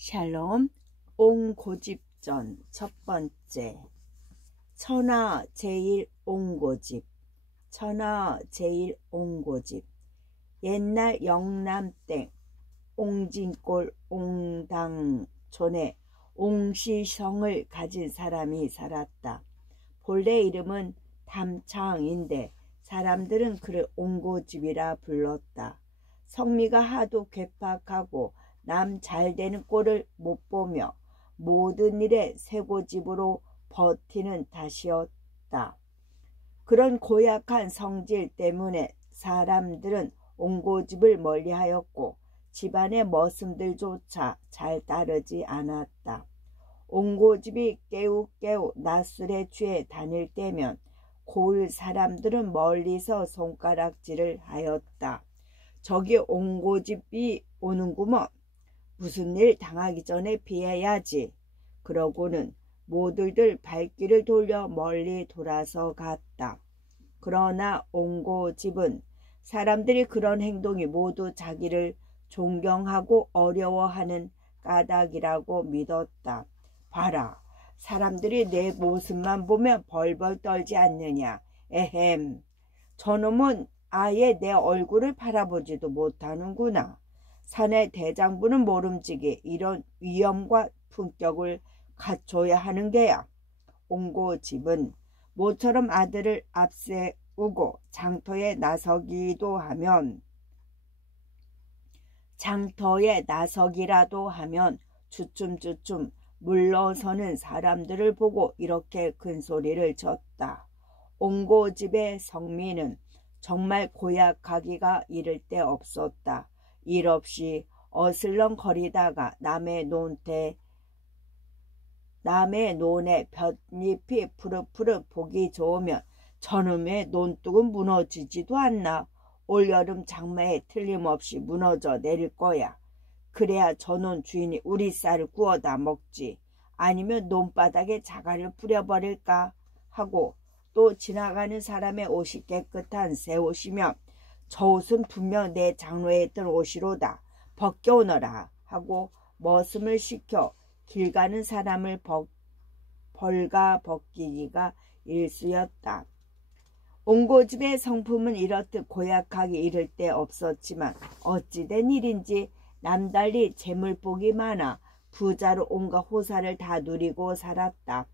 샬롬. 옹고집전 첫 번째. 천하 제일 옹고집. 천하 제일 옹고집. 옛날 영남 땡 옹진골 옹당촌에 옹시성을 가진 사람이 살았다. 본래 이름은 담창인데 사람들은 그를 옹고집이라 불렀다. 성미가 하도 괴팍하고 남 잘되는 꼴을 못 보며 모든 일에 쇠고집으로 버티는 탓이었다. 그런 고약한 성질 때문에 사람들은 옹고집을 멀리하였고 집안의 머슴들조차 잘 따르지 않았다. 옹고집이 깨우깨우 낮술에 취해 다닐 때면 고을 사람들은 멀리서 손가락질을 하였다. 저기 옹고집이 오는구먼. 무슨 일 당하기 전에 피해야지. 그러고는 모두들 발길을 돌려 멀리 돌아서 갔다. 그러나 옹고집은 사람들이 그런 행동이 모두 자기를 존경하고 어려워하는 까닭이라고 믿었다. 봐라, 사람들이 내 모습만 보면 벌벌 떨지 않느냐. 에헴, 저놈은 아예 내 얼굴을 바라보지도 못하는구나. 사내 대장부는 모름지기 이런 위엄과 품격을 갖춰야 하는 게야. 옹고집은 모처럼 아들을 앞세우고 장터에 나서기라도 하면 주춤주춤 물러서는 사람들을 보고 이렇게 큰 소리를 쳤다. 옹고집의 성미는 정말 고약하기가 이를 데 없었다. 일 없이 어슬렁거리다가 남의 논에 볏잎이 푸릇푸릇 보기 좋으면 저놈의 논둑은 무너지지도 않나. 올여름 장마에 틀림없이 무너져 내릴 거야. 그래야 저논 주인이 우리 쌀을 구워다 먹지. 아니면 논바닥에 자갈을 뿌려버릴까 하고, 또 지나가는 사람의 옷이 깨끗한 새 옷이면 저 옷은 분명 내 장로에 있던 옷이로다. 벗겨오너라 하고 머슴을 시켜 길 가는 사람을 벌가 벗기기가 일쑤였다. 옹고집의 성품은 이렇듯 고약하게 이를 데 없었지만 어찌된 일인지 남달리 재물복이 많아 부자로 온갖 호사를 다 누리고 살았다.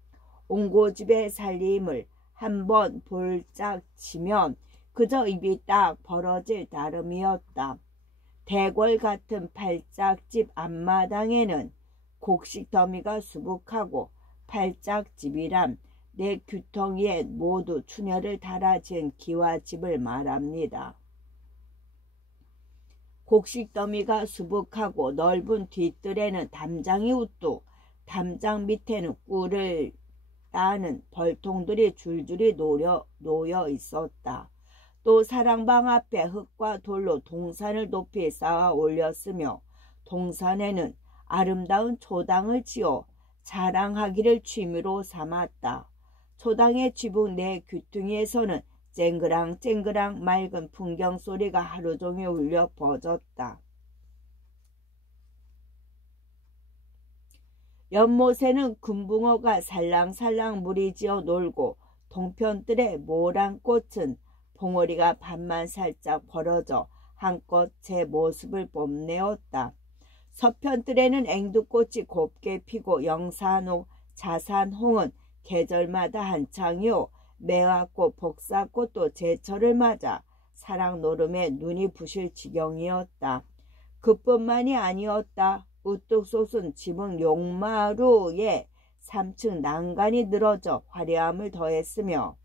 옹고집의 살림을 한번 볼짝 치면 그저 입이 딱 벌어질 따름이었다. 대궐 같은 팔짝집 앞마당에는 곡식 더미가 수북하고 팔짝집이란 내 규통이에 모두 추녀를 달아 지은 기와집을 말합니다. 곡식 더미가 수북하고 넓은 뒷뜰에는 담장이 우뚝, 담장 밑에는 꿀을 따는 벌통들이 줄줄이 놓여 있었다. 또 사랑방 앞에 흙과 돌로 동산을 높이 쌓아 올렸으며 동산에는 아름다운 초당을 지어 자랑하기를 취미로 삼았다. 초당의 지붕 내 귀퉁이에서는 쨍그랑쨍그랑 맑은 풍경 소리가 하루 종일 울려 퍼졌다. 연못에는 금붕어가 살랑살랑 무리지어 놀고 동편들의 모란 꽃은 봉오리가 반만 살짝 벌어져 한껏 제 모습을 뽐내었다. 서편들에는 앵두꽃이 곱게 피고 영산호, 자산홍은 계절마다 한창이요. 매화꽃, 복사꽃도 제철을 맞아 사랑 노름에 눈이 부실 지경이었다. 그뿐만이 아니었다. 우뚝 솟은 지붕 용마루에 3층 난간이 늘어져 화려함을 더했으며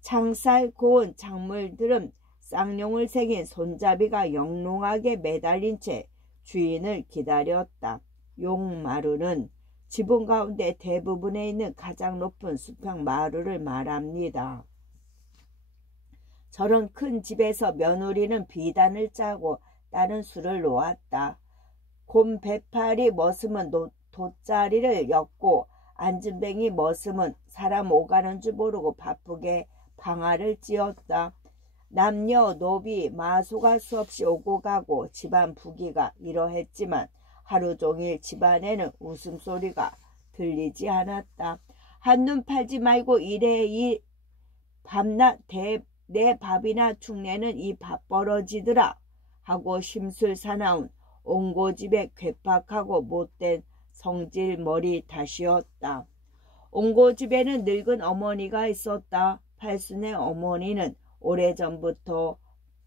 창살 고운 작물들은 쌍용을 새긴 손잡이가 영롱하게 매달린 채 주인을 기다렸다. 용마루는 지붕 가운데 대부분에 있는 가장 높은 수평 마루를 말합니다. 저런 큰 집에서 며느리는 비단을 짜고 딸은 술을 놓았다. 곰 배파리 머슴은 돗자리를 엮고 안진뱅이 머슴은 사람 오가는 줄 모르고 바쁘게 방아를 찧었다. 남녀 노비 마수가 수없이 오고 가고 집안 부귀가 이러했지만 하루 종일 집안에는 웃음소리가 들리지 않았다. 한눈 팔지 말고 일해 일 밤낮 내 밥이나 축내는 이 밥 벌어지더라 하고 심술 사나운 옹고집의 괴팍하고 못된 성질 머리 탓이었다. 옹고집에는 늙은 어머니가 있었다. 팔순의 어머니는 오래전부터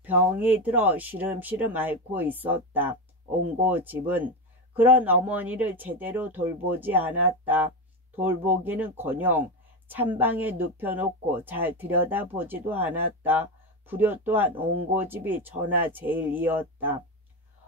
병이 들어 시름시름 앓고 있었다. 옹고집은 그런 어머니를 제대로 돌보지 않았다. 돌보기는커녕 찬방에 눕혀놓고 잘 들여다보지도 않았다. 불효 또한 옹고집이 전하제일이었다.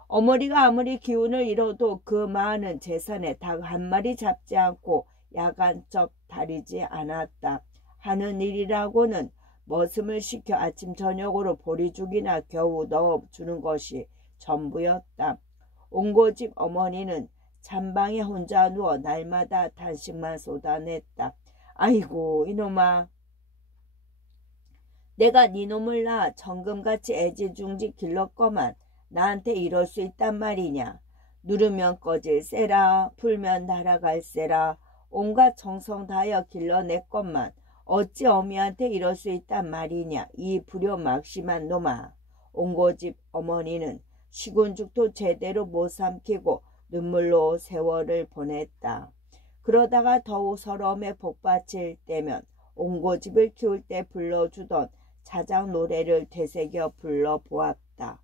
어머니가 아무리 기운을 잃어도 그 많은 재산에 닭 한 마리 잡지 않고 야간쩍 다리지 않았다. 하는 일이라고는 머슴을 시켜 아침 저녁으로 보리죽이나 겨우 넣어주는 것이 전부였다. 옹고집 어머니는 찬방에 혼자 누워 날마다 단식만 쏟아냈다. 아이고 이놈아, 내가 니놈을 낳아 정금같이 애지중지 길렀거만 나한테 이럴 수 있단 말이냐. 누르면 꺼질 세라, 불면 날아갈 세라, 온갖 정성 다하여 길러냈건만 어찌 어미한테 이럴 수 있단 말이냐. 이 불효막심한 놈아. 옹고집 어머니는 시군죽도 제대로 못 삼키고 눈물로 세월을 보냈다. 그러다가 더욱 서러움에 복받칠 때면 옹고집을 키울 때 불러주던 자작 노래를 되새겨 불러보았다.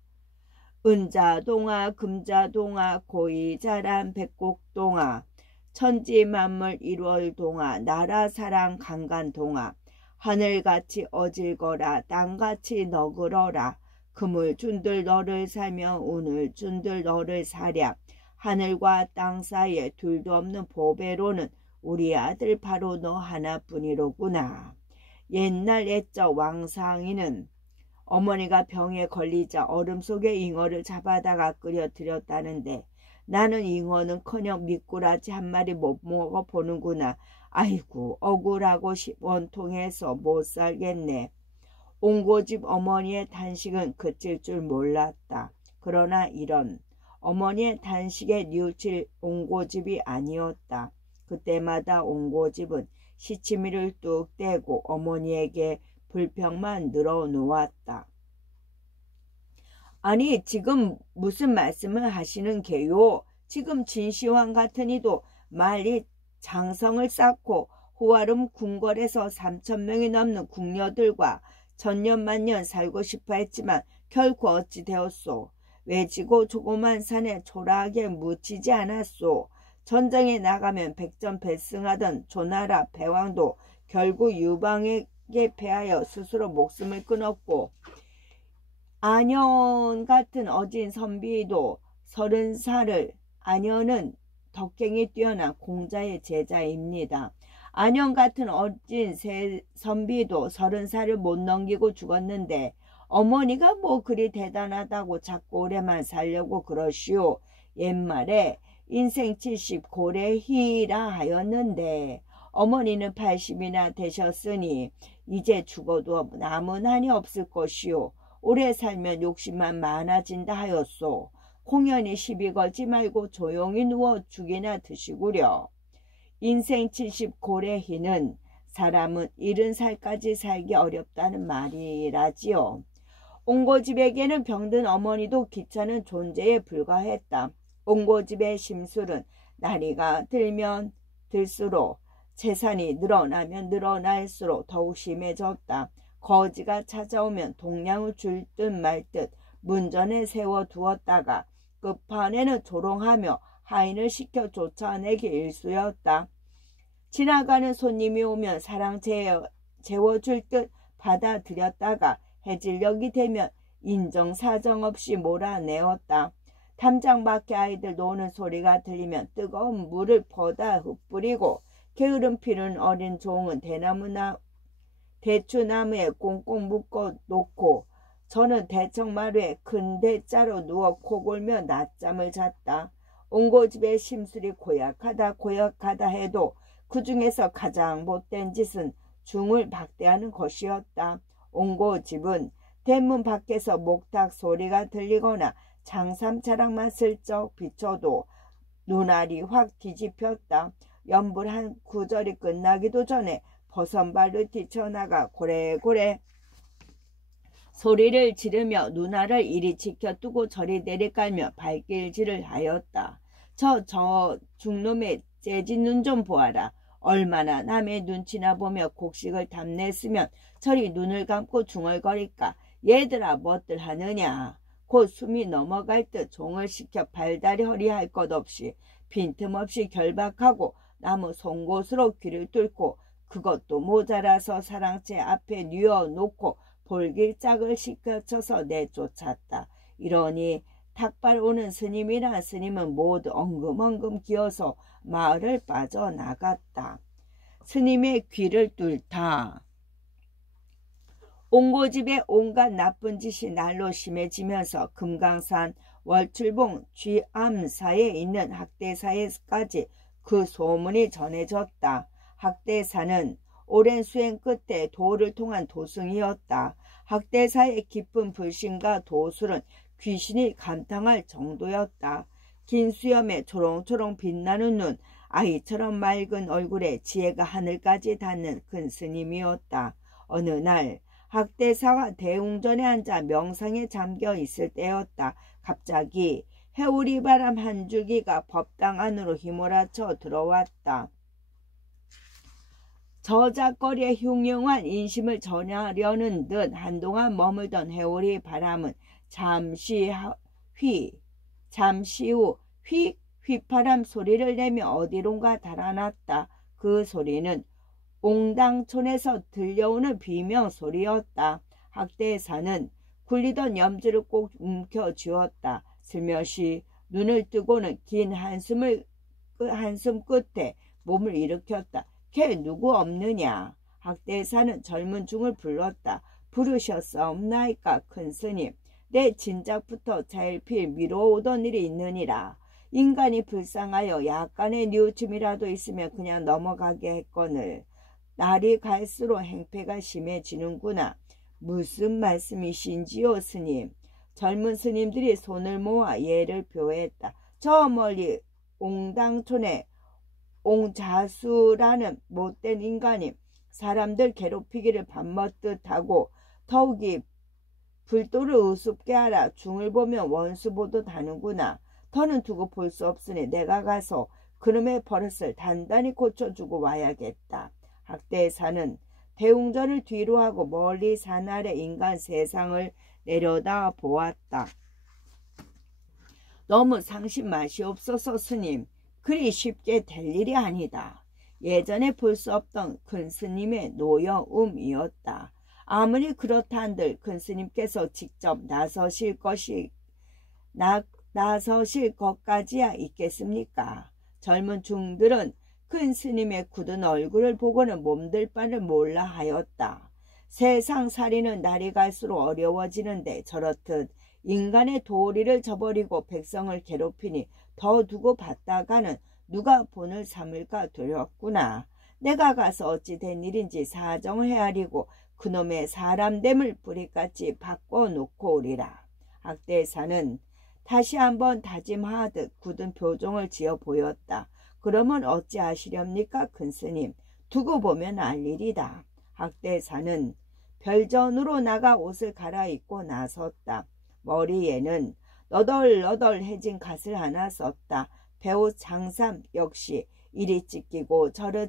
은자동아 금자동아 고이자란 백곡동아 천지만물 일월동아 나라사랑 강간동아 하늘같이 어질거라 땅같이 너그러라 금을 준들 너를 살며 운을 준들 너를 사랴 하늘과 땅 사이에 둘도 없는 보배로는 우리 아들 바로 너 하나뿐이로구나. 옛날 옛적 왕상이는 어머니가 병에 걸리자 얼음 속에 잉어를 잡아다가 끓여 드렸다는데 나는 잉어는커녕 미꾸라지 한 마리 못 먹어보는구나. 아이고 억울하고 원통해서 못 살겠네. 옹고집 어머니의 단식은 그칠 줄 몰랐다. 그러나 이런 어머니의 단식에 뉘우칠 옹고집이 아니었다. 그때마다 옹고집은 시치미를 뚝 떼고 어머니에게 불평만 늘어놓았다. 아니 지금 무슨 말씀을 하시는 게요? 지금 진시황 같은 이도 말이 장성을 쌓고 호화름 궁궐에서 3,000명이 넘는 궁녀들과 천년만년 살고 싶어 했지만 결코 어찌 되었소? 외지고 조그만 산에 초라하게 묻히지 않았소? 전쟁에 나가면 백전백승하던 조나라 패왕도 결국 유방에게 패하여 스스로 목숨을 끊었고 안현 같은 어진 선비도 30살을 안현은 덕행이 뛰어난 공자의 제자입니다. 안현 같은 어진 선비도 30살을 못 넘기고 죽었는데 어머니가 뭐 그리 대단하다고 자꾸 오래만 살려고 그러시오. 옛말에 인생 70 고래희라 하였는데 어머니는 80이나 되셨으니 이제 죽어도 남은 한이 없을 것이오. 오래 살면 욕심만 많아진다 하였소. 공연히 시비 걸지 말고 조용히 누워 죽이나 드시구려. 인생 70 고래희는 사람은 70살까지 살기 어렵다는 말이라지요. 옹고집에게는 병든 어머니도 귀찮은 존재에 불과했다. 옹고집의 심술은 나이가 들면 들수록 재산이 늘어나면 늘어날수록 더욱 심해졌다. 거지가 찾아오면 동량을 줄 듯 말 듯 문전에 세워두었다가 끝판에는 조롱하며 하인을 시켜 쫓아내기 일쑤였다. 지나가는 손님이 오면 사랑 재워줄 듯 받아들였다가 해질녘이 되면 인정사정 없이 몰아내었다. 담장 밖에 아이들 노는 소리가 들리면 뜨거운 물을 퍼다 흩뿌리고 게으름 피는 어린 종은 대추나무에 꽁꽁 묶어 놓고 저는 대청마루에 큰 대자로 누워 코골며 낮잠을 잤다. 옹고집의 심술이 고약하다 해도 그 중에서 가장 못된 짓은 중을 박대하는 것이었다. 옹고집은 대문 밖에서 목탁 소리가 들리거나 장삼차량만 슬쩍 비춰도 눈알이 확 뒤집혔다. 연불 한 구절이 끝나기도 전에 버선발로 뛰쳐나가 고래고래 소리를 지르며 눈알을 이리 지켜두고 저리 내리깔며 발길질을 하였다. 저 중놈의 째진 눈 좀 보아라. 얼마나 남의 눈치나 보며 곡식을 탐냈으면 저리 눈을 감고 중얼거릴까. 얘들아 뭣들 하느냐. 곧 숨이 넘어갈 듯 종을 시켜 발다리 허리할 것 없이 빈틈없이 결박하고 나무 송곳으로 귀를 뚫고 그것도 모자라서 사랑채 앞에 뉘어놓고 볼길짝을 시켜쳐서 내쫓았다. 이러니 탁발 오는 스님이란 스님은 모두 엉금엉금 기어서 마을을 빠져나갔다. 스님의 귀를 뚫다. 옹고집의 온갖 나쁜 짓이 날로 심해지면서 금강산 월출봉 쥐암사에 있는 학대사에까지 그 소문이 전해졌다. 학대사는 오랜 수행 끝에 도를 통한 도승이었다. 학대사의 깊은 불신과 도술은 귀신이 감탄할 정도였다. 긴 수염에 초롱초롱 빛나는 눈, 아이처럼 맑은 얼굴에 지혜가 하늘까지 닿는 큰 스님이었다. 어느 날 학대사가 대웅전에 앉아 명상에 잠겨 있을 때였다. 갑자기 해오리 바람 한 줄기가 법당 안으로 휘몰아쳐 들어왔다. 저작거리에 흉흉한 인심을 전하려는 듯 한동안 머물던 해오리 바람은 잠시 후 휘파람 소리를 내며 어디론가 달아났다. 그 소리는 옹당촌에서 들려오는 비명소리였다. 학대사는 굴리던 염주를 꼭 움켜쥐었다. 슬며시 눈을 뜨고는 긴 한숨 끝에 몸을 일으켰다. 걔 누구 없느냐? 학대사는 젊은 중을 불렀다. 부르셨사옵나이까 큰 스님. 내 진작부터 자일필 미뤄오던 일이 있느니라. 인간이 불쌍하여 약간의 뉘우침이라도 있으면 그냥 넘어가게 했거늘 날이 갈수록 행패가 심해지는구나. 무슨 말씀이신지요 스님? 젊은 스님들이 손을 모아 예를 표했다. 저 멀리 옹당촌에 옹자수라는 못된 인간이 사람들 괴롭히기를 밥먹듯 하고 더욱이 불도를 우습게 하라. 중을 보면 원수 보듯 하는구나. 더는 두고 볼 수 없으니 내가 가서 그놈의 버릇을 단단히 고쳐주고 와야겠다. 학대사는 대웅전을 뒤로 하고 멀리 산 아래 인간 세상을 내려다 보았다. 너무 상심 마시옵소서 스님. 그리 쉽게 될 일이 아니다. 예전에 볼 수 없던 큰 스님의 노여움이었다. 아무리 그렇다 한들 큰 스님께서 직접 나서실 것까지야 있겠습니까? 젊은 중들은 큰 스님의 굳은 얼굴을 보고는 몸들 바를 몰라 하였다. 세상 살이는 날이 갈수록 어려워지는데 저렇듯 인간의 도리를 저버리고 백성을 괴롭히니 더 두고 받다가는 누가 본을 삼을까 두렵구나. 내가 가서 어찌 된 일인지 사정을 헤아리고 그놈의 사람됨을 뿌리같이 바꿔놓고 오리라. 학대사는 다시 한번 다짐하듯 굳은 표정을 지어 보였다. 그러면 어찌하시렵니까 큰 스님? 두고 보면 알 일이다. 학대사는 별전으로 나가 옷을 갈아입고 나섰다. 머리에는 너덜너덜해진 갓을 하나 썼다. 배옷 장삼 역시 이리 찢기고 저리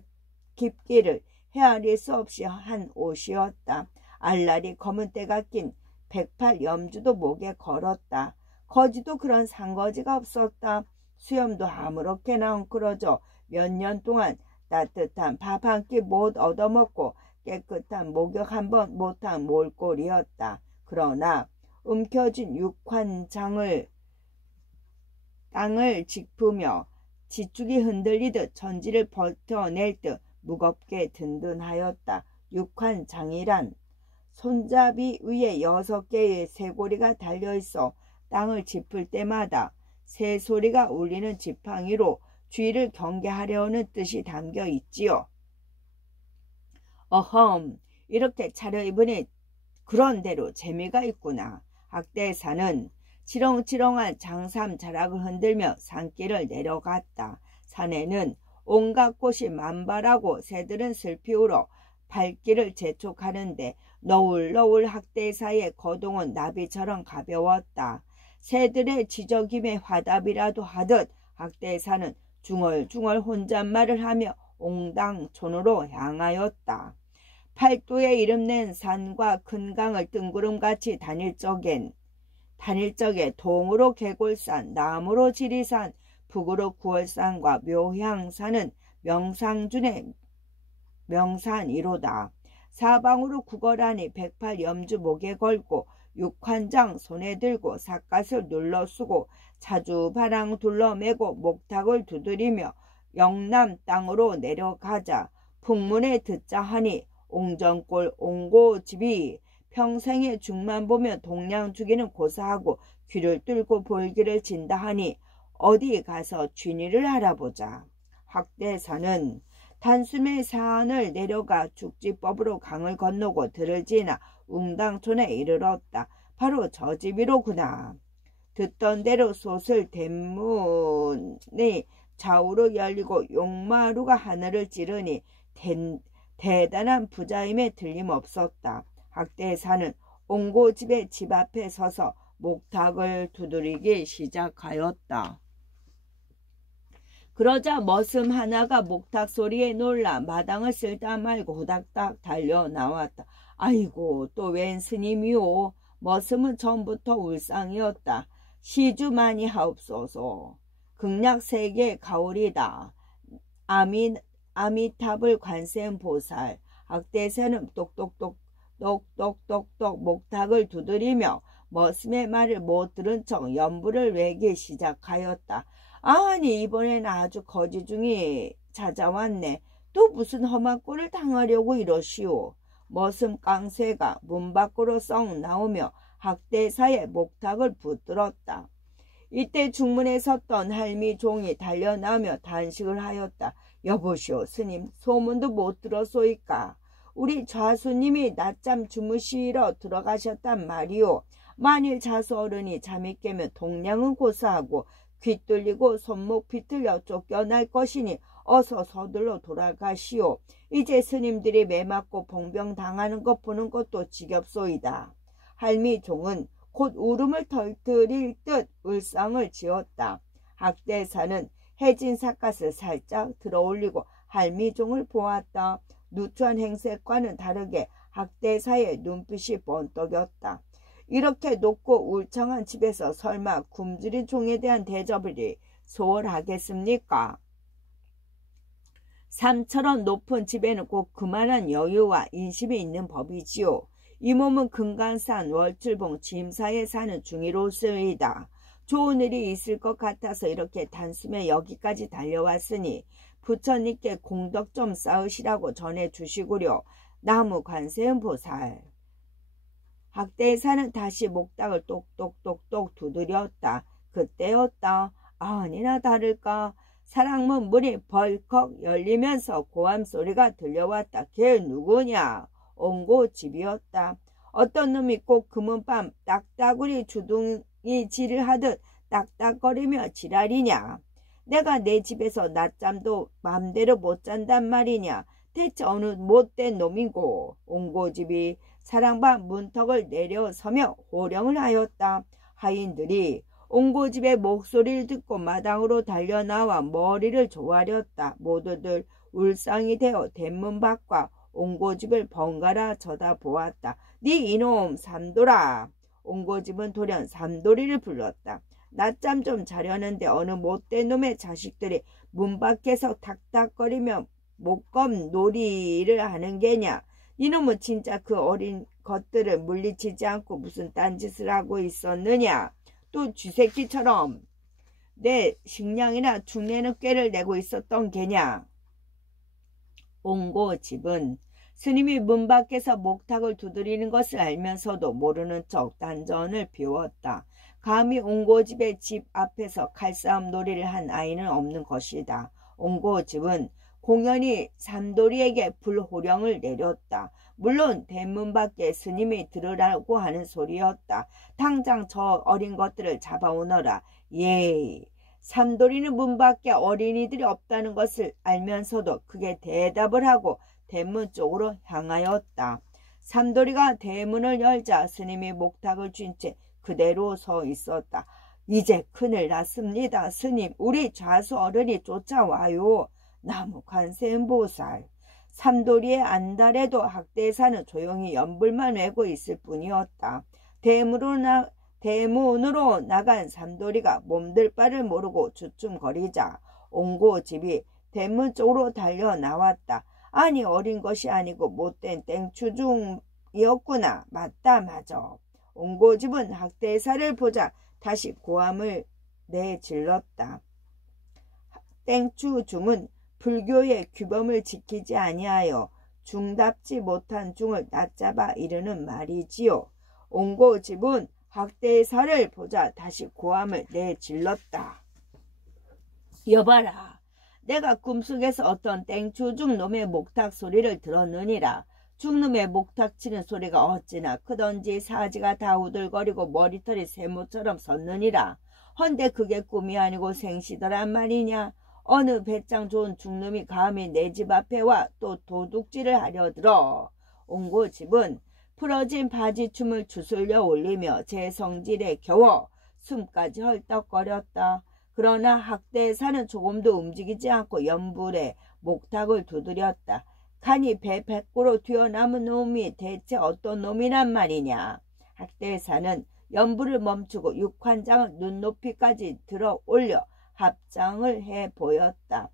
깊기를 헤아릴 수 없이 한 옷이었다. 알라리 검은 때가 낀 108 염주도 목에 걸었다. 거지도 그런 상거지가 없었다. 수염도 아무렇게나 엉클어져 몇 년 동안 따뜻한 밥 한 끼 못 얻어먹고 깨끗한 목욕 한 번 못한 몰골이었다. 그러나 움켜진 육환장을 땅을 짚으며 지축이 흔들리듯 전지를 버텨낼 듯 무겁게 든든하였다. 육환장이란 손잡이 위에 6개의 쇠고리가 달려있어 땅을 짚을 때마다 새소리가 울리는 지팡이로 주위를 경계하려는 뜻이 담겨 있지요. 어험, 이렇게 차려입으니 그런대로 재미가 있구나. 학대사는 치렁치렁한 장삼 자락을 흔들며 산길을 내려갔다. 산에는 온갖 꽃이 만발하고 새들은 슬피 울어 발길을 재촉하는데 너울너울 학대사의 거동은 나비처럼 가벼웠다. 새들의 지저김에 화답이라도 하듯 학대사는 중얼중얼 혼잣말을 하며 옹당촌으로 향하였다. 팔도에 이름낸 산과 큰 강을 뜬구름같이 다닐 적에 동으로 개골산, 남으로 지리산, 북으로 구월산과 묘향산은 명상준의 명산이로다. 사방으로 구걸하니 108염주 목에 걸고 육환장 손에 들고 삿갓을 눌러 쓰고 자주바랑 둘러매고 목탁을 두드리며 영남 땅으로 내려가자 풍문에 듣자 하니 옹정골 옹고집이 평생의 죽만 보며 동양 주기는 고사하고 귀를 뚫고 볼기를 진다 하니 어디 가서 쥐니를 알아보자. 학대사는 단숨에 산을 내려가 죽지법으로 강을 건너고 들을 지나 웅당촌에 이르렀다. 바로 저 집이로구나. 듣던 대로 솥을 대문이 좌우로 열리고 용마루가 하늘을 찌르니 대단한 부자임에 틀림없었다. 학대사는 옹고집의 집 앞에 서서 목탁을 두드리기 시작하였다. 그러자 머슴 하나가 목탁 소리에 놀라 마당을 쓸다 말고 후닥닥 달려 나왔다. 아이고 또 웬 스님이오. 머슴은 전부터 울상이었다. 시주 많이 하옵소서. 극락 세계 가오리다. 아미탑을 관세음 보살. 학대사는 똑똑똑 목탁을 두드리며 머슴의 말을 못 들은 척 연부를 외기 시작하였다. 아니 이번엔 아주 거지중이 찾아왔네. 또 무슨 험한 꼴을 당하려고 이러시오. 머슴 깡새가 문 밖으로 썩 나오며 학대사의 목탁을 붙들었다. 이때 중문에 섰던 할미 종이 달려나오며 단식을 하였다. 여보시오 스님 소문도 못 들었소이까. 우리 좌수님이 낮잠 주무시러 들어가셨단 말이오. 만일 자수 어른이 잠이 깨면 동량은 고사하고 귀 뚫리고 손목 비틀려 쫓겨날 것이니 어서 서둘러 돌아가시오. 이제 스님들이 매 맞고 봉병 당하는 것 보는 것도 지겹소이다. 할미종은 곧 울음을 터뜨릴 듯 울상을 지었다. 학대사는 해진 삿갓을 살짝 들어올리고 할미종을 보았다. 누추한 행색과는 다르게 학대사의 눈빛이 번떡였다. 이렇게 높고 울창한 집에서 설마 굶주린 종에 대한 대접이 소홀하겠습니까? 산처럼 높은 집에는 꼭 그만한 여유와 인심이 있는 법이지요. 이 몸은 금강산 월출봉 짐사에 사는 중이로쓰이다. 좋은 일이 있을 것 같아서 이렇게 단숨에 여기까지 달려왔으니 부처님께 공덕 좀 쌓으시라고 전해주시구려. 나무 관세음 보살. 학대사는 다시 목탁을 똑똑똑똑 두드렸다. 그때였다. 아니나 다를까 사랑문 문이 벌컥 열리면서 고함 소리가 들려왔다. 걔 누구냐? 옹고집이었다. 어떤 놈이 꼭 금은밤 딱따구리 주둥이 질을 하듯 딱딱거리며 지랄이냐? 내가 내 집에서 낮잠도 맘대로 못 잔단 말이냐? 대체 어느 못된 놈이고. 옹고집이 사랑방 문턱을 내려서며 호령을 하였다. 하인들이 옹고집의 목소리를 듣고 마당으로 달려나와 머리를 조아렸다. 모두들 울상이 되어 대문 밖과 옹고집을 번갈아 쳐다보았다. 네 이놈 삼돌아. 옹고집은 돌연 삼돌이를 불렀다. 낮잠 좀 자려는데 어느 못된 놈의 자식들이 문 밖에서 탁탁거리며 목검 놀이를 하는 게냐. 이놈은 진짜 그 어린 것들을 물리치지 않고 무슨 딴짓을 하고 있었느냐. 또 쥐새끼처럼 내 식량이나 축내는 꾀를 내고 있었던 게냐. 옹고집은 스님이 문 밖에서 목탁을 두드리는 것을 알면서도 모르는 척 단전을 비웠다. 감히 옹고집의 집 앞에서 칼싸움 놀이를 한 아이는 없는 것이다. 옹고집은 공연히 삼돌이에게 불호령을 내렸다. 물론 대문 밖에 스님이 들으라고 하는 소리였다. 당장 저 어린 것들을 잡아오너라. 예. 삼돌이는 문 밖에 어린이들이 없다는 것을 알면서도 크게 대답을 하고 대문 쪽으로 향하였다. 삼돌이가 대문을 열자 스님이 목탁을 쥔 채 그대로 서 있었다. 이제 큰일 났습니다. 스님, 우리 좌수 어른이 쫓아와요. 나무 관세음보살. 삼돌이의 안달에도 학대사는 조용히 연불만 외고 있을 뿐이었다. 대문으로 나간 삼돌이가 몸들 바를 모르고 주춤거리자 옹고집이 대문 쪽으로 달려 나왔다. 아니, 어린 것이 아니고 못된 땡추중이었구나. 맞다, 맞아. 옹고집은 학대사를 보자 다시 고함을 내질렀다. 땡추중은 불교의 규범을 지키지 아니하여 중답지 못한 중을 낮잡아 이르는 말이지요. 옹고집은 학대사를 보자 다시 고함을 내질렀다. 여봐라. 내가 꿈속에서 어떤 땡추중 놈의 목탁 소리를 들었느니라. 중놈의 목탁 치는 소리가 어찌나 크던지 사지가 다 우들거리고 머리털이 세모처럼 섰느니라. 헌데 그게 꿈이 아니고 생시더란 말이냐. 어느 배짱 좋은 중놈이 감히 내 집 앞에 와 또 도둑질을 하려 들어. 옹고집은 풀어진 바지춤을 주술려 올리며 제 성질에 겨워 숨까지 헐떡거렸다. 그러나 학대사는 조금도 움직이지 않고 연불에 목탁을 두드렸다. 간이 배 밖으로 튀어나온 놈이 대체 어떤 놈이란 말이냐. 학대사는 연불을 멈추고 육환장을 눈높이까지 들어 올려 합장을 해 보였다.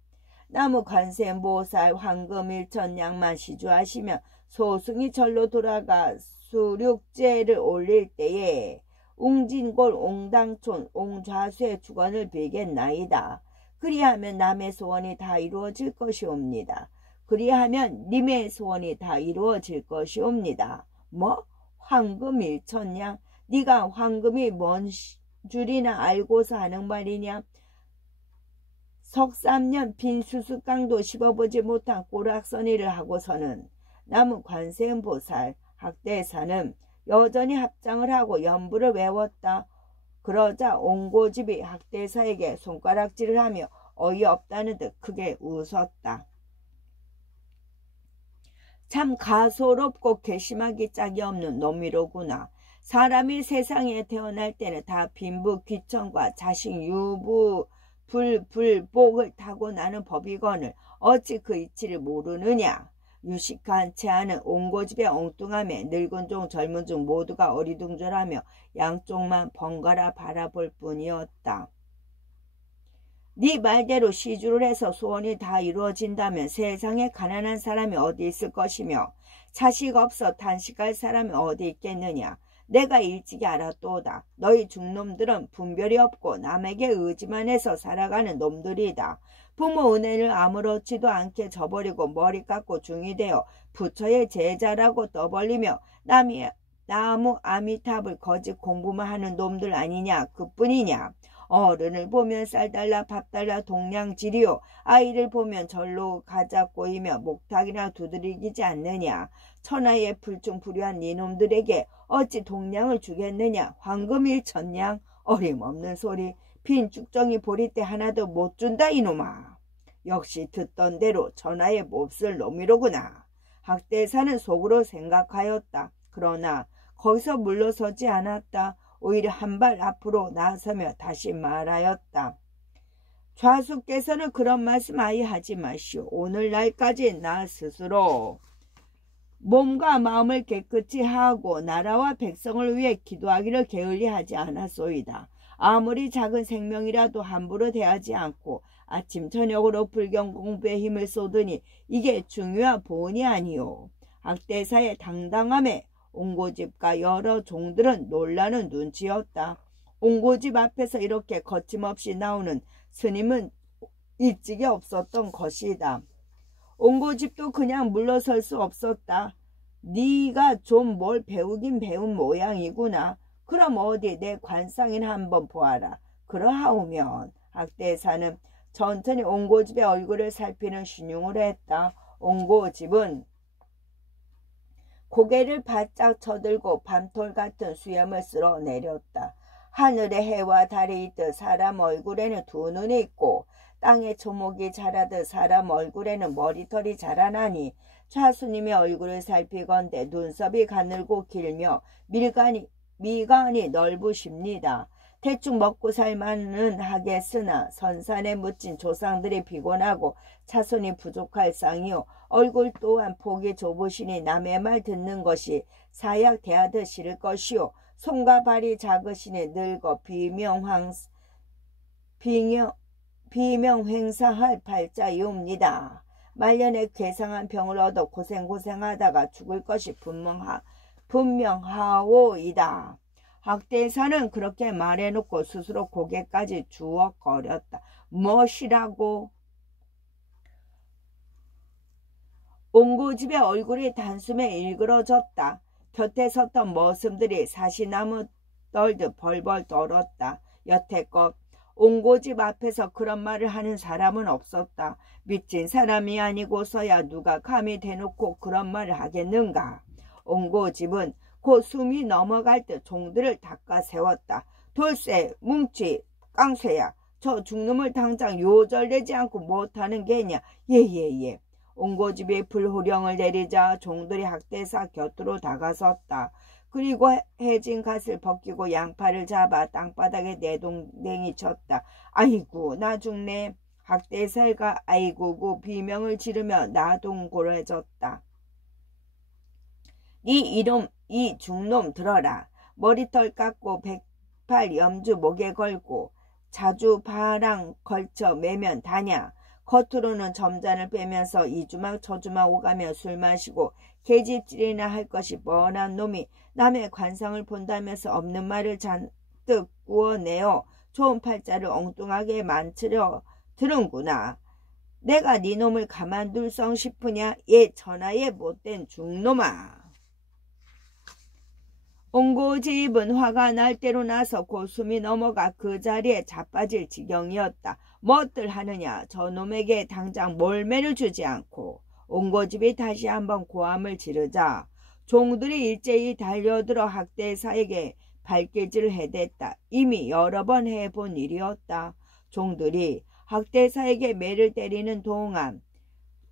나무 관세음보살 황금일천냥만 시주하시며 소승이 절로 돌아가 수륙제를 올릴 때에 웅진골 옹당촌 옹좌수의 축원을 빌겠나이다. 그리하면 남의 소원이 다 이루어질 것이옵니다. 그리하면 님의 소원이 다 이루어질 것이옵니다. 뭐? 황금일천냥? 네가 황금이 뭔 줄이나 알고서 하는 말이냐? 석삼년 빈 수수깡도 씹어보지 못한 꼬락서니를 하고서는 나무 관세음보살 학대사는 여전히 합장을 하고 연불을 외웠다. 그러자 옹고집이 학대사에게 손가락질을 하며 어이없다는 듯 크게 웃었다. 참 가소롭고 괘씸하기 짝이 없는 놈이로구나. 사람이 세상에 태어날 때는 다 빈부 귀천과 자식 유부 불복을 타고 나는 법이거늘 어찌 그 이치를 모르느냐. 유식한 채하는 옹고집의 엉뚱함에 늙은 중 젊은 중 모두가 어리둥절하며 양쪽만 번갈아 바라볼 뿐이었다. 네 말대로 시주를 해서 소원이 다 이루어진다면 세상에 가난한 사람이 어디 있을 것이며 자식 없어 단식할 사람이 어디 있겠느냐. 내가 일찍이 알았도다. 너희 중놈들은 분별이 없고 남에게 의지만 해서 살아가는 놈들이다. 부모 은혜를 아무렇지도 않게 저버리고 머리 깎고 중이 되어 부처의 제자라고 떠벌리며 나무 아미탑을 거짓 공부만 하는 놈들 아니냐 그뿐이냐. 어른을 보면 쌀달라 밥달라 동량지리요. 아이를 보면 절로 가자 꼬이며 목탁이나 두드리기지 않느냐. 천하의 불충불효한 니놈들에게 어찌 동량을 주겠느냐. 황금일천냥. 어림없는 소리. 빈 쭉정이 보리때 하나도 못 준다 이놈아. 역시 듣던 대로 천하에 몹쓸 놈이로구나. 학대사는 속으로 생각하였다. 그러나 거기서 물러서지 않았다. 오히려 한 발 앞으로 나서며 다시 말하였다. 좌수께서는 그런 말씀 아예 하지 마시오. 오늘날까지 나 스스로 몸과 마음을 깨끗이 하고 나라와 백성을 위해 기도하기를 게을리하지 않았소이다. 아무리 작은 생명이라도 함부로 대하지 않고 아침 저녁으로 불경 공부에 힘을 쏟으니 이게 중요한 보은이 아니오. 학대사의 당당함에 옹고집과 여러 종들은 놀라는 눈치였다. 옹고집 앞에서 이렇게 거침없이 나오는 스님은 일찍이 없었던 것이다. 옹고집도 그냥 물러설 수 없었다. 네가 좀 뭘 배우긴 배운 모양이구나. 그럼 어디 내 관상이나 한번 보아라. 그러하오면 학대사는 천천히 옹고집의 얼굴을 살피는 신용을 했다. 옹고집은 고개를 바짝 쳐들고 밤톨 같은 수염을 쓸어내렸다. 하늘에 해와 달이 있듯 사람 얼굴에는 두 눈이 있고 땅에 초목이 자라듯 사람 얼굴에는 머리털이 자라나니 차수님의 얼굴을 살피건대 눈썹이 가늘고 길며 미간이 넓으십니다. 대충 먹고 살만은 하겠으나 선산에 묻힌 조상들이 피곤하고 차손이 부족할 상이요. 얼굴 또한 폭이 좁으시니 남의 말 듣는 것이 사약 대하듯 싫을 것이요. 손과 발이 작으시니 늙어 비명횡사할 팔자이옵니다. 말년에 괴상한 병을 얻어 고생하다가 죽을 것이 분명하오이다. 학대사는 그렇게 말해놓고 스스로 고개까지 주워거렸다. 무엇이라고? 옹고집의 얼굴이 단숨에 일그러졌다. 곁에 섰던 머슴들이 사시나무 떨듯 벌벌 떨었다. 여태껏 옹고집 앞에서 그런 말을 하는 사람은 없었다. 미친 사람이 아니고서야 누가 감히 대놓고 그런 말을 하겠는가. 옹고집은 곧 숨이 넘어갈 듯 종들을 닦아 세웠다. 돌쇠, 뭉치, 깡쇠야. 저 죽놈을 당장 요절내지 않고 못하는 게냐. 예예예. 옹고집이 불호령을 내리자 종들이 학대사 곁으로 다가섰다. 그리고 해진 갓을 벗기고 양팔을 잡아 땅바닥에 내동댕이 쳤다. 아이고 나 죽네. 학대사가 아이고고 비명을 지르며 나동골해졌다. 이 죽놈 들어라. 머리털 깎고 백팔 염주 목에 걸고 자주 바랑 걸쳐 매면 다냐. 겉으로는 점잔을 빼면서 이주막 저주막 오가며 술 마시고 계집질이나 할 것이 뻔한 놈이 남의 관상을 본다면서 없는 말을 잔뜩 구워내어 좋은 팔자를 엉뚱하게 만들어 드는구나. 내가 네 놈을 가만둘 성 싶으냐. 예 천하의 못된 죽놈아. 옹고집은 화가 날 대로 나서 고숨이 넘어가 그 자리에 자빠질 지경이었다. 뭣들 하느냐. 저놈에게 당장 몰매를 주지 않고. 옹고집이 다시 한번 고함을 지르자 종들이 일제히 달려들어 학대사에게 발길질을 해댔다. 이미 여러 번 해본 일이었다. 종들이 학대사에게 매를 때리는 동안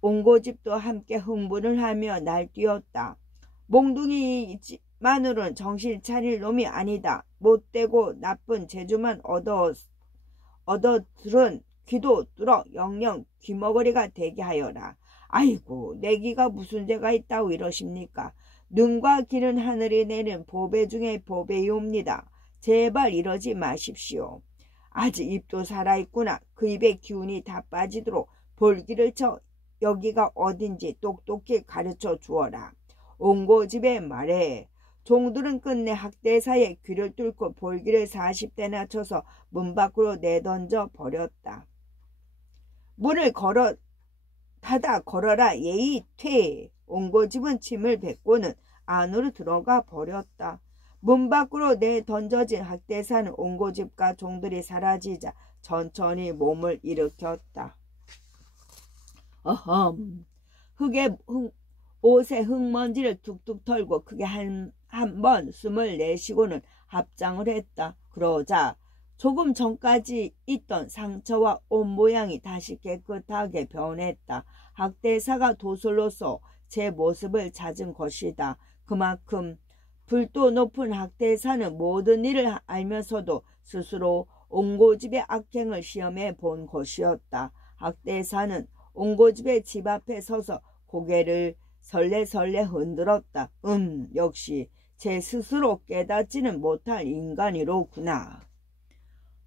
옹고집도 함께 흥분을 하며 날뛰었다. 몽둥이만으로는 정신 차릴 놈이 아니다. 못되고 나쁜 재주만 얻어들은 귀도 뚫어 영영 귀머거리가 되게 하여라. 아이고 내 귀가 무슨 죄가 있다고 이러십니까. 눈과 귀는 하늘이 내는 보배 중에 보배이옵니다. 제발 이러지 마십시오. 아직 입도 살아있구나. 그 입에 기운이 다 빠지도록 볼기를 쳐 여기가 어딘지 똑똑히 가르쳐 주어라. 옹고집의 말에 종들은 끝내 학대사의 귀를 뚫고 볼기를 40대나 쳐서 문 밖으로 내던져 버렸다. 문을 닫아 걸어라. 예의 퇴. 옹고집은 침을 뱉고는 안으로 들어가 버렸다. 문 밖으로 내던져진 학대사는 옹고집과 종들이 사라지자 천천히 몸을 일으켰다. 옷에 흙먼지를 툭툭 털고 크게 한 번 숨을 내쉬고는 합장을 했다. 그러자 조금 전까지 있던 상처와 옷 모양이 다시 깨끗하게 변했다. 학대사가 도술로서 제 모습을 찾은 것이다. 그만큼 불도 높은 학대사는 모든 일을 알면서도 스스로 옹고집의 악행을 시험해 본 것이었다. 학대사는 옹고집의 집 앞에 서서 고개를 설레설레 흔들었다. 역시 제 스스로 깨닫지는 못할 인간이로구나.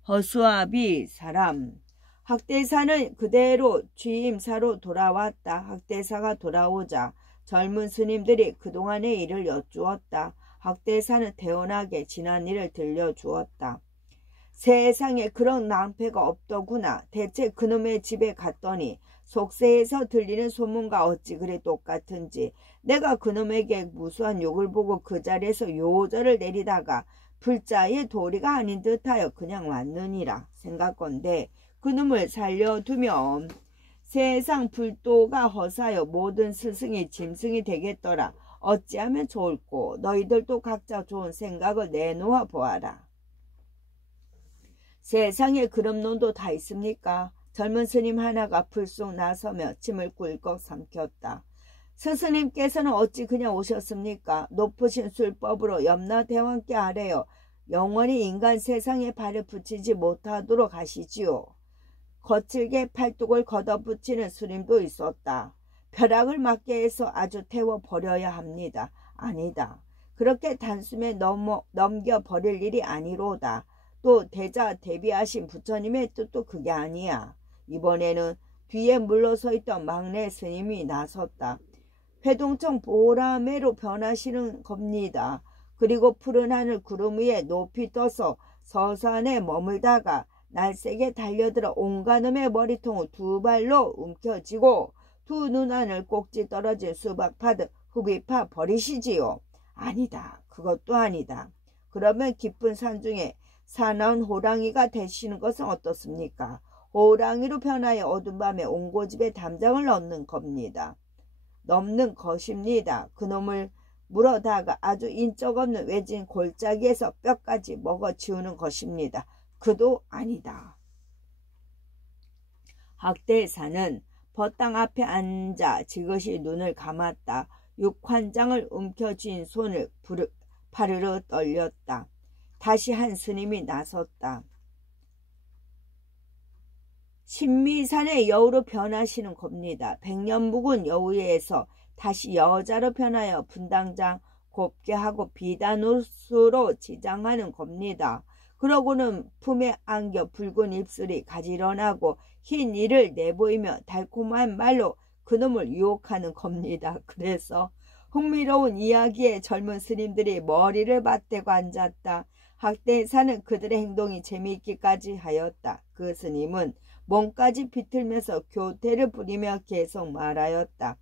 허수아비 사람. 학대사는 그대로 취임사로 돌아왔다. 학대사가 돌아오자 젊은 스님들이 그동안의 일을 여쭈었다. 학대사는 태연하게 지난 일을 들려주었다. 세상에 그런 낭패가 없더구나. 대체 그놈의 집에 갔더니 속세에서 들리는 소문과 어찌 그리 똑같은지. 내가 그놈에게 무수한 욕을 보고 그 자리에서 요절을 내리다가 불자의 도리가 아닌 듯하여 그냥 왔느니라 생각건대 그놈을 살려두면 세상 불도가 허사여 모든 스승이 짐승이 되겠더라. 어찌하면 좋을꼬. 너희들도 각자 좋은 생각을 내놓아 보아라. 세상에 그런 놈도 다 있습니까? 젊은 스님 하나가 불쑥 나서며 침을 꿀꺽 삼켰다. 스승님께서는 어찌 그냥 오셨습니까? 높으신 술법으로 염라대왕께 아뢰어 영원히 인간 세상에 발을 붙이지 못하도록 하시지요. 거칠게 팔뚝을 걷어붙이는 스님도 있었다. 벼락을 맞게 해서 아주 태워버려야 합니다. 아니다. 그렇게 단숨에 넘겨버릴 일이 아니로다. 또 대자 대비하신 부처님의 뜻도 그게 아니야. 이번에는 뒤에 물러서 있던 막내 스님이 나섰다. 회동청 보라매로 변하시는 겁니다. 그리고 푸른 하늘 구름 위에 높이 떠서 서산에 머물다가 날쌔게 달려들어 온갖 놈의 머리통을 두 발로 움켜쥐고 두 눈안을 꼭지 떨어진 수박 파듯 흡입하 버리시지요. 아니다. 그것도 아니다. 그러면 깊은 산중에 사나운 호랑이가 되시는 것은 어떻습니까? 호랑이로 변하여 어두운 밤에 옹고집에 담장을 넘는 것입니다. 그놈을 물어다가 아주 인적 없는 외진 골짜기에서 뼈까지 먹어치우는 것입니다. 그도 아니다. 학대사는 법당 앞에 앉아 지그시 눈을 감았다. 육환장을 움켜쥔 손을 파르르 떨렸다. 다시 한 스님이 나섰다. 신미산의 여우로 변하시는 겁니다. 백년 묵은 여우에서 다시 여자로 변하여 분당장 곱게 하고 비단옷으로 지장하는 겁니다. 그러고는 품에 안겨 붉은 입술이 가지런하고 흰 이를 내보이며 달콤한 말로 그놈을 유혹하는 겁니다. 그래서 흥미로운 이야기에 젊은 스님들이 머리를 맞대고 앉았다. 학대사는 그들의 행동이 재미있기까지 하였다. 그 스님은 몸까지 비틀면서 교태를 부리며 계속 말하였다.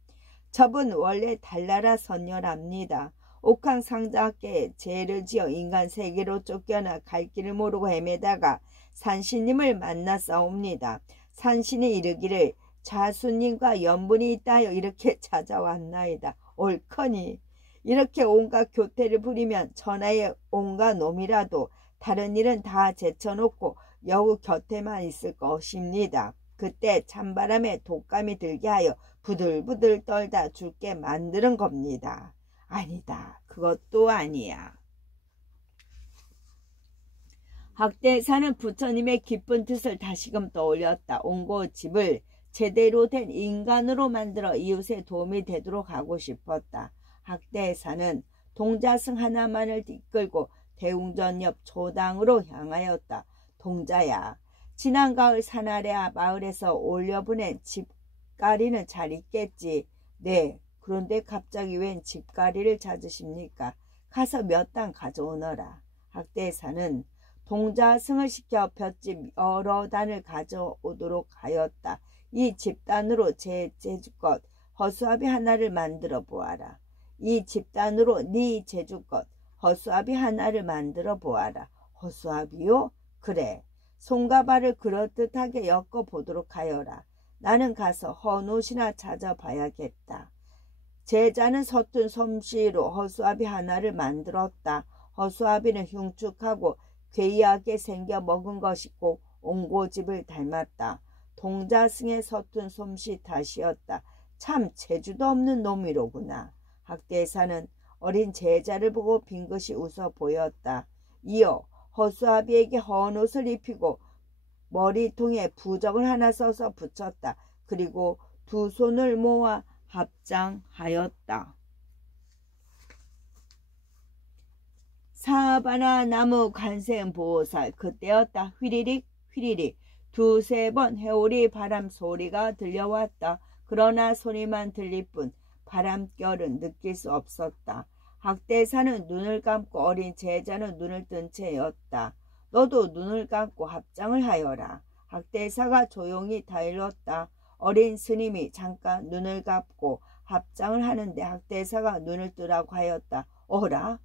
저분 원래 달나라 선녀랍니다. 옥황상자께 죄를 지어 인간 세계로 쫓겨나 갈 길을 모르고 헤매다가 산신님을 만났사옵니다. 산신이 이르기를 자수님과 연분이 있다하여 이렇게 찾아왔나이다. 옳거니 이렇게 온갖 교태를 부리면 천하의 온갖 놈이라도 다른 일은 다 제쳐놓고 여우 곁에만 있을 것입니다. 그때 찬바람에 독감이 들게 하여 부들부들 떨다 죽게 만드는 겁니다. 아니다. 그것도 아니야. 학대사는 부처님의 깊은 뜻을 다시금 떠올렸다. 옹고집을 제대로 된 인간으로 만들어 이웃에 도움이 되도록 하고 싶었다. 학대사는 동자승 하나만을 이끌고 대웅전 옆 초당으로 향하였다. 동자야, 지난 가을 산 아래 마을에서 올려보낸 집가리는 잘 있겠지. 네, 그런데 갑자기 웬 집가리를 찾으십니까? 가서 몇 단 가져오너라. 학대사는 동자승을 시켜 볏짚 여러 단을 가져오도록 하였다. 이 집단으로 제 제주껏 허수아비 하나를 만들어 보아라. 이 집단으로 네 제주껏 허수아비 하나를 만들어 보아라. 허수아비요? 그래. 손과 발을 그럴듯하게 엮어보도록 하여라. 나는 가서 헌옷이나 찾아봐야겠다. 제자는 서툰 솜씨로 허수아비 하나를 만들었다. 허수아비는 흉측하고 괴이하게 생겨 먹은 것이 꼭 옹고집을 닮았다. 동자승의 서툰 솜씨 탓이었다. 참 재주도 없는 놈이로구나. 학대사는 어린 제자를 보고 빙긋이 웃어 보였다. 이어 허수아비에게 헌옷을 입히고 머리통에 부적을 하나 써서 붙였다. 그리고 두 손을 모아 합장하였다. 사바나 나무 관세음보살. 그때였다. 휘리릭 휘리릭 두세 번 해오리 바람 소리가 들려왔다. 그러나 소리만 들릴 뿐 바람결은 느낄 수 없었다. 학대사는 눈을 감고 어린 제자는 눈을 뜬 채였다. 너도 눈을 감고 합장을 하여라. 학대사가 조용히 다일렀다. 어린 스님이 잠깐 눈을 감고 합장을 하는데 학대사가 눈을 뜨라고 하였다. 어라?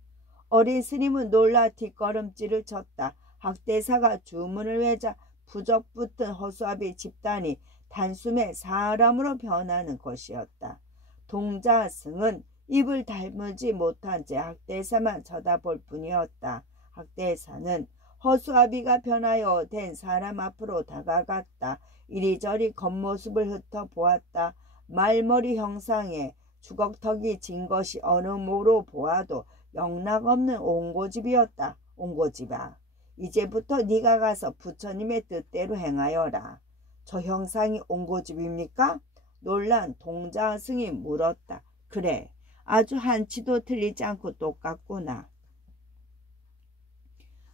어린 스님은 놀라 뒷걸음질을 쳤다. 학대사가 주문을 외자 부적 붙은 허수아비 집단이 단숨에 사람으로 변하는 것이었다. 동자승은 입을 다물지 못한 채 학대사만 쳐다볼 뿐이었다. 학대사는 허수아비가 변하여 된 사람 앞으로 다가갔다. 이리저리 겉모습을 훑어보았다. 말머리 형상에 주걱턱이 진 것이 어느 모로 보아도 영락없는 옹고집이었다. 옹고집아, 이제부터 네가 가서 부처님의 뜻대로 행하여라. 저 형상이 옹고집입니까? 놀란 동자승이 물었다. 그래, 아주 한치도 틀리지 않고 똑같구나.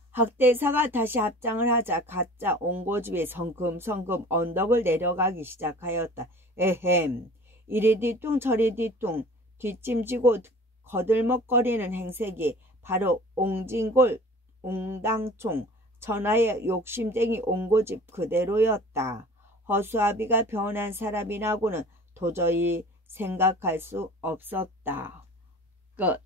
학대사가 다시 합장을 하자 가짜 옹고집이 성큼성큼 언덕을 내려가기 시작하였다. 에헴, 이리 뒤뚱 저리 뒤뚱 뒷짐지고 거들먹거리는 행색이 바로 옹진골 옹당총 천하의 욕심쟁이 옹고집 그대로였다. 허수아비가 변한 사람이라고는 도저히 생각할 수 없었다. 끝.